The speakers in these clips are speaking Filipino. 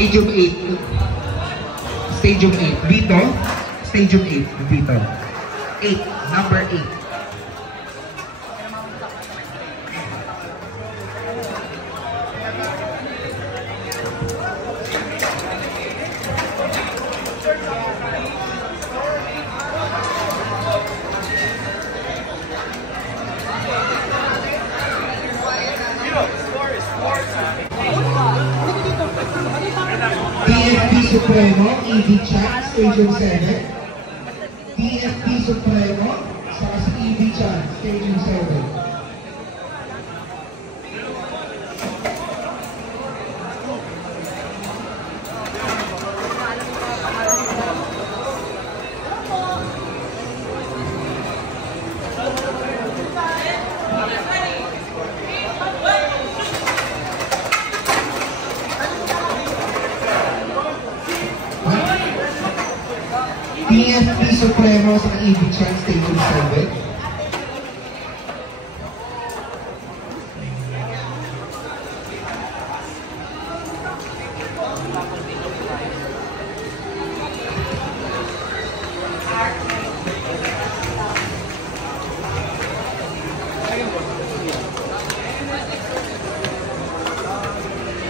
Stadium 8. Stadium 8. Vito. Stadium 8. Vito. 8. Number 8. TFP Supremo, EV Chan, Stadium 7. TFP Supremo, saka si EV Chan, Stadium 7. TFP Supremo sa EV Chan, Stadium 7.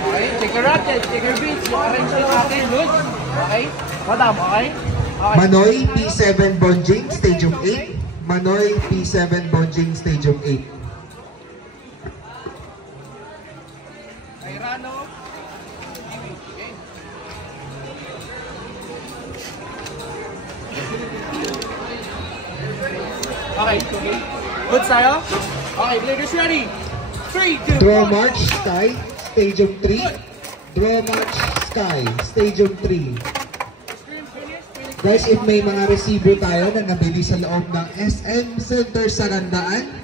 Okay, check your ratchet, check your beats, arrange yung akin, good. Okay, madam, okay? Manoy P7 Bonjing, Stadium 8. Manoy P7 Bonjing, Stadium 8. Ayrano. Okay. Okay. Good tayo? Okay, players ready. 3, 2, 1. Draw March Sky, Stadium 3. Draw March Sky, Stadium 3. Guys, if may mga resibo tayo na nabili sa loob ng SM Center Sarandaan,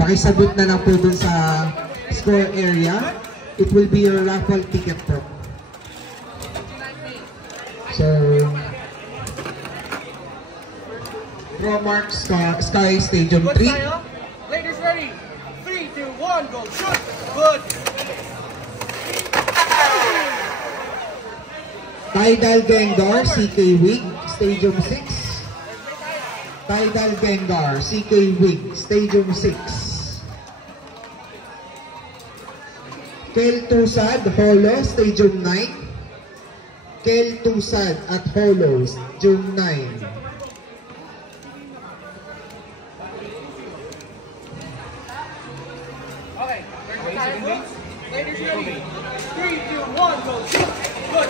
pakisabot na lang po dun sa score area. It will be your raffle ticket po. So, Draw Mark Sky Stadium 3. Ladies ready. 3, 2, 1, go shoot. Good. Tidal Gengar, CK Wig, Stadium 6. Tidal Gengar, CK Wig, Stadium 6. Kel Tusad, Holo, Stadium 9. Kel Tusad at Holo, Stadium 9. Okay, ladies ready. 3, 2, 1, go shoot. Good.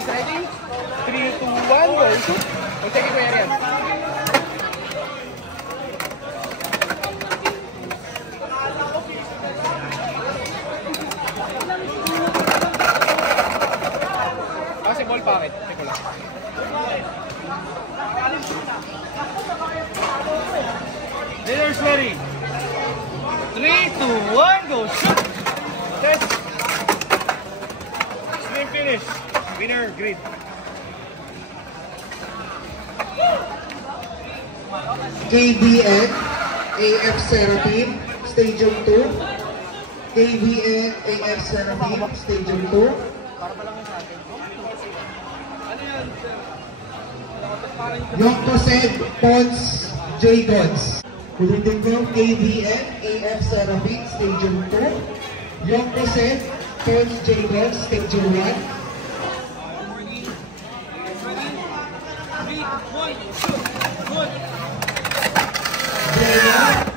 Ready? 3, 2, 1, go shoot. Take it, Arian. Kasi ball packet. Teka lang. Players ready. 3, 2, 1, go shoot. Test. Swing finish. Winner, grid. KBN, AF Seraphim, Stadium 2. KBN, AF Seraphim, Stadium 2. Yokosed, Pons, J. Gods. Ulitin ko, KBN, AF Seraphim, Stadium 2. Yokosed, Pons, J. Gods, Stadium 1.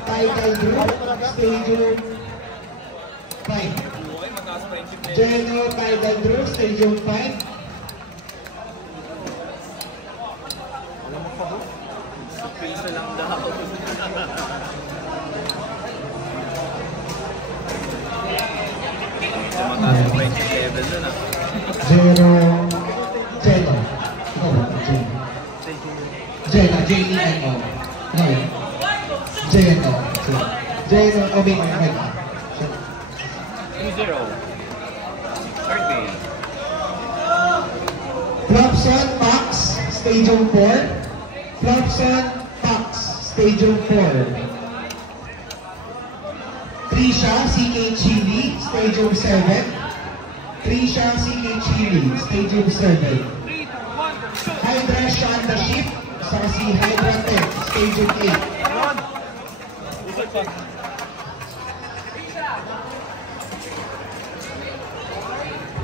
Tidal Group, Stadium 5. Geno Tidal Group, Stadium 5. Alam mo pa ba? Pisa lang daw. Mataas 27 na. Geno. J-E-N-O. No, J-N-O. J-N-O. Okay, okay. 2-0. Third game. Robson Max, Stadium 4. Flopson Fox, Stadium 4. Trisha CK Chili, Stadium 7. Trisha CK Chili, Stadium 7. Hydra Shonda Ship, saka si Hydra Tech, Stadium 8.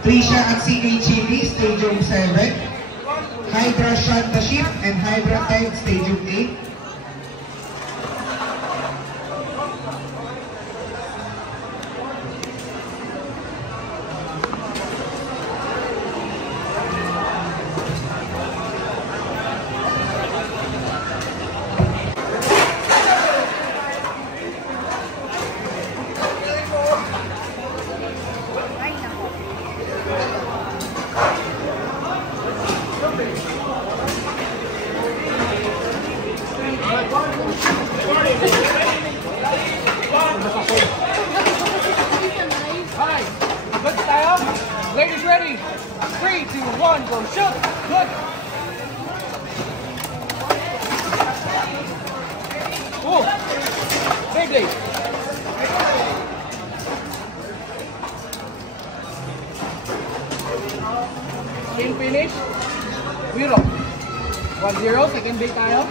Trisha at CK Chili, Stadium 7. Hydra Shonda Ship and Hydra Tech, Stadium 8. Ladies ready? 3, 2, 1, go shoot! Good! Oh! Beyblade! Game finish. Zero. 1-0. Second bait tayo.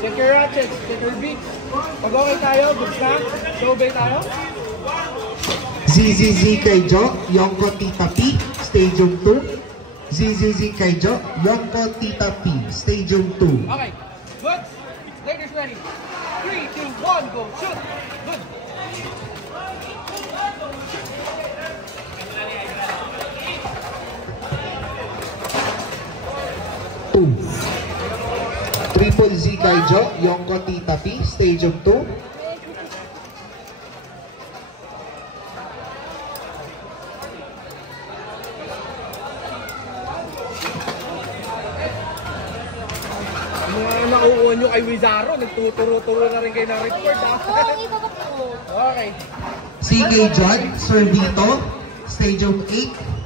Check your ratchets. Check your beats. Pag okay tayo, good na. Slow bait tayo. ZZZ Kaijo, Yonko Tita P, Stadium 2. ZZZ Kaijo, Yonko Tita P, Stadium 2. Okay, good. Ladies ready. 3, 2, 1, go shoot. Good. Triple Z Kaijo, Yonko Tita P, Stadium 2. Nauuwan nyo kay Wizarro, nagtuturo-turo na rin kayo ng report, ha? Okay. CK John, Servito, Stadium 8.